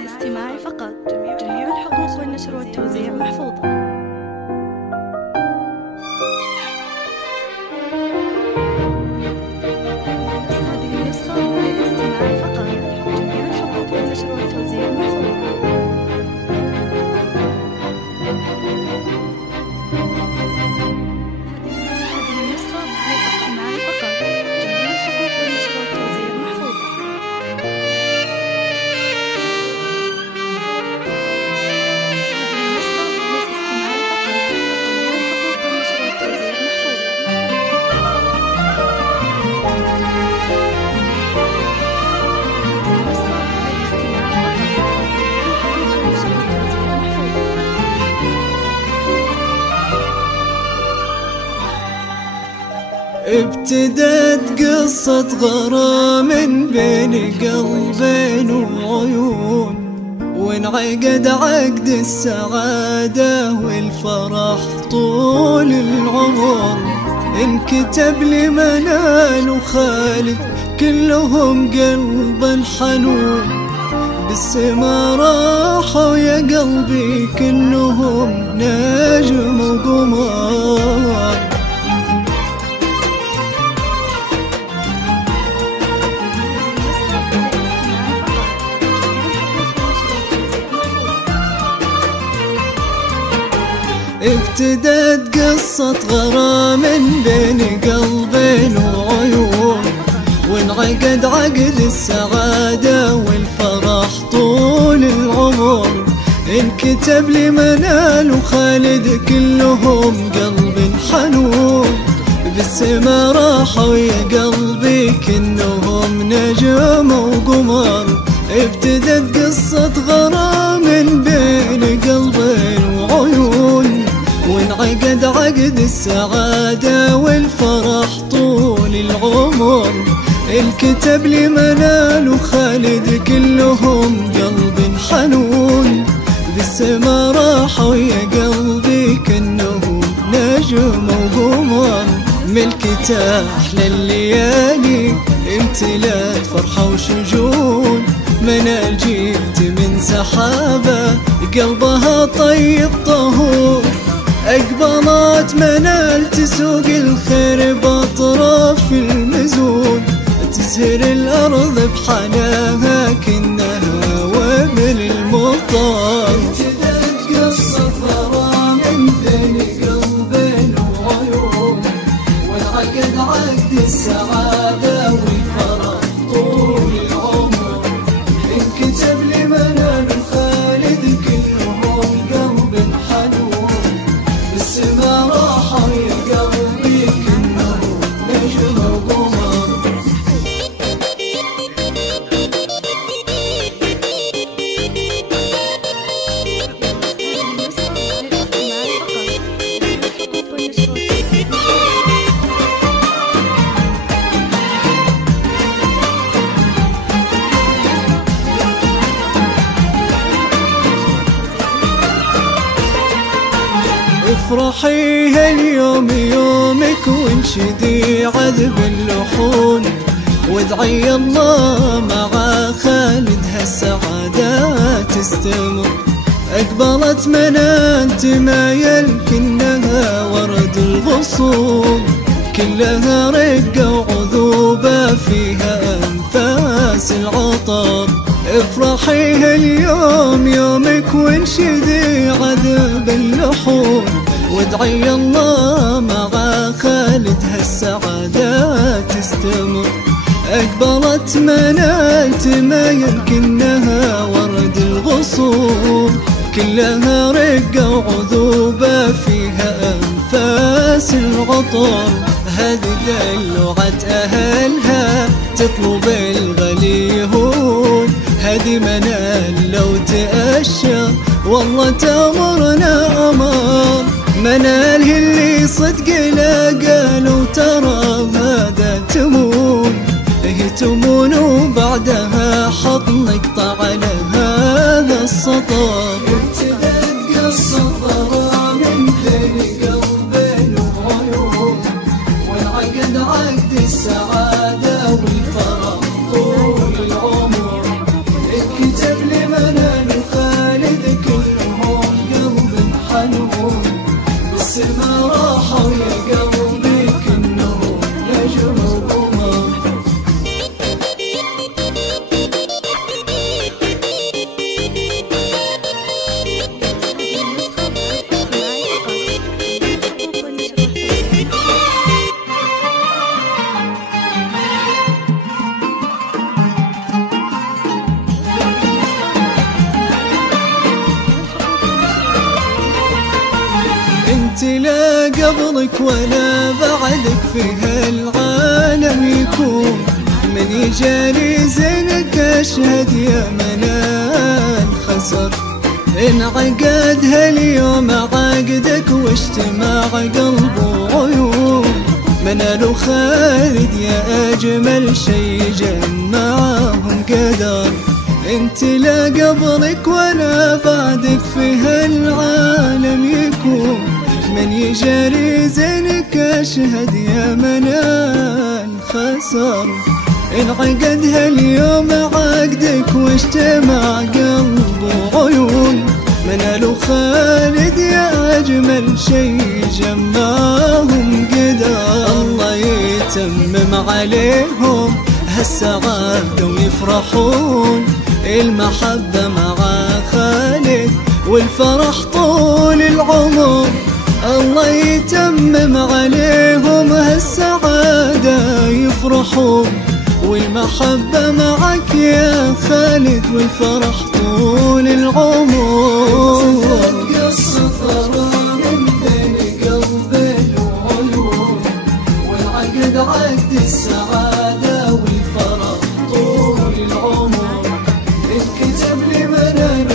للاستماع فقط. جميع الحقوق والنشر والتوزيع محفوظة. هذه النسخة للاستماع فقط. جميع الحقوق والنشر والتوزيع محفوظة. ابتدت قصة غرام بين قلبين وعيون، وانعقد عقد السعادة والفرح طول العمر. انكتب لمنال وخالد كلهم قلب حنون، بالسما راحوا يا قلبي كلهم نجم وقمر. ابتدت قصة غرام بين قلبين وعيون، وانعقد عقد السعادة والفرح طول العمر. انكتب لمنال وخالد كلهم قلب حنون، بالسما راحوا يا قلبي كنهم نجم وقمر. ابتدت قصة غرام بين قلبين وعيون، وانعقد عقد السعادة والفرح طول العمر. الكتب لمنال وخالد كلهم قلب حنون، بالسما راحوا يا قلبي كنهم نجم وقمر. ملكت أحلى الليالي امتلأت فرحة وشجون، منال جيت من سحابة قلبها طيب طهور. أقبلت منال تسوق الخير بأطراف المزون، تزهر الأرض بحناها كأنها وابل المطر. ابتدت قصة غرام بين قلبين وعيون، وانعقد عقد السعادة والفرح طول العمر. انكتب لمنال وخالد كلهم قلب حنون، بالسما راحوا يا قلبي كلهم نجم وقمر. افرحي هاليوم يومك وانشدي عذب اللحون، وادعي الله مع خالد هالسعادة تستمر. اقبلت منال تمايل كأنها ورد الغصون، كلها رقة وعذوبة فيها أنفاس العطر. افرحي هاليوم يومك وانشدي عذب اللحون، وادعي الله مع خالد هالسعادة تستمر. اقبلت منال تمايل كأنها ورد الغصون، كلها رقة وعذوبة فيها أنفاس العطر. هذه دلوعة أهلها تطلب الغلي يهون، هذه منال لو تأشر والله تأمرنا أمر. منال هي اللي صدق لا قالوا ترى هذا تمون، هي تمون وبعدها حط نقطة على هذا السطر. ابتدت قصة غرام بين قلبين وعيون، وانعقد عقد السعادة والفرح طول العمر. الكتب لمنال قبلك ولا بعدك في هالعالم يكون، من يجاري زينك أشهد يا منال خسر. انعقد هاليوم عقدك واجتماع قلب وعيون، منال وخالد يا أجمل شي جمعهم قدر. انت لا قبلك ولا بعدك في هالعالم يكون، من يجاري زينك أشهد يا منال خسر. انعقد هاليوم عقدك واجتمع قلب وعيون، منال وخالد يا أجمل شي جمعهم قدر. الله يتمم عليهم هالسعادة ويفرحون، المحبة مع خالد والفرح طول العمر. الله يتمم عليهم هالسعادة يفرحون، والمحبة معك يا خالد والفرح طول العمر. قصة من بين قلب وعيون، والعقد عقد السعادة والفرح طول العمر. انكتب لي منال